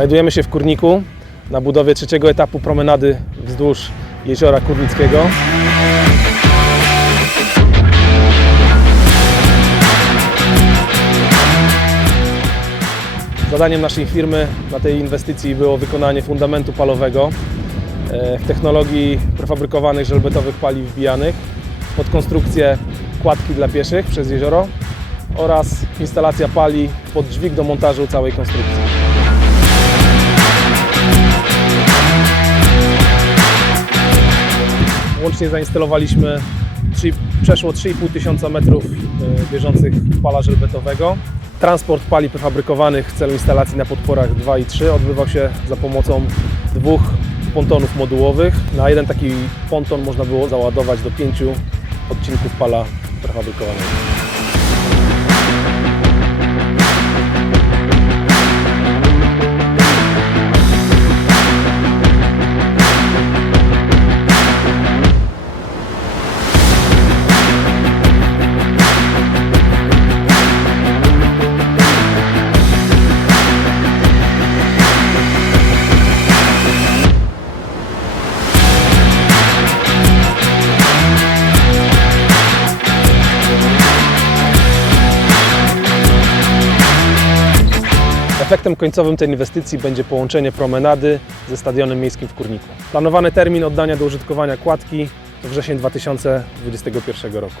Znajdujemy się w Kurniku na budowie trzeciego etapu promenady wzdłuż jeziora Kurnickiego. Zadaniem naszej firmy na tej inwestycji było wykonanie fundamentu palowego e, w technologii prefabrykowanych żelbetowych paliw wbijanych pod konstrukcję kładki dla pieszych przez jezioro oraz instalacja pali pod dźwig do montażu całej konstrukcji. Łącznie zainstalowaliśmy trzy- przeszło 3,5 tysiąca metrów e, bieżących pala żelbetowego. Transport pali prefabrykowanych w celu instalacji na podporach 2 i 3 odbywał się za pomocą dwóch pontonów modułowych. Na jeden taki ponton można było załadować do pięciu odcinków pala prefabrykowanego. Efektem końcowym tej inwestycji będzie połączenie promenady ze stadionem miejskim w Kurniku. Planowany termin oddania do użytkowania kładki to wrzesień 2021 roku.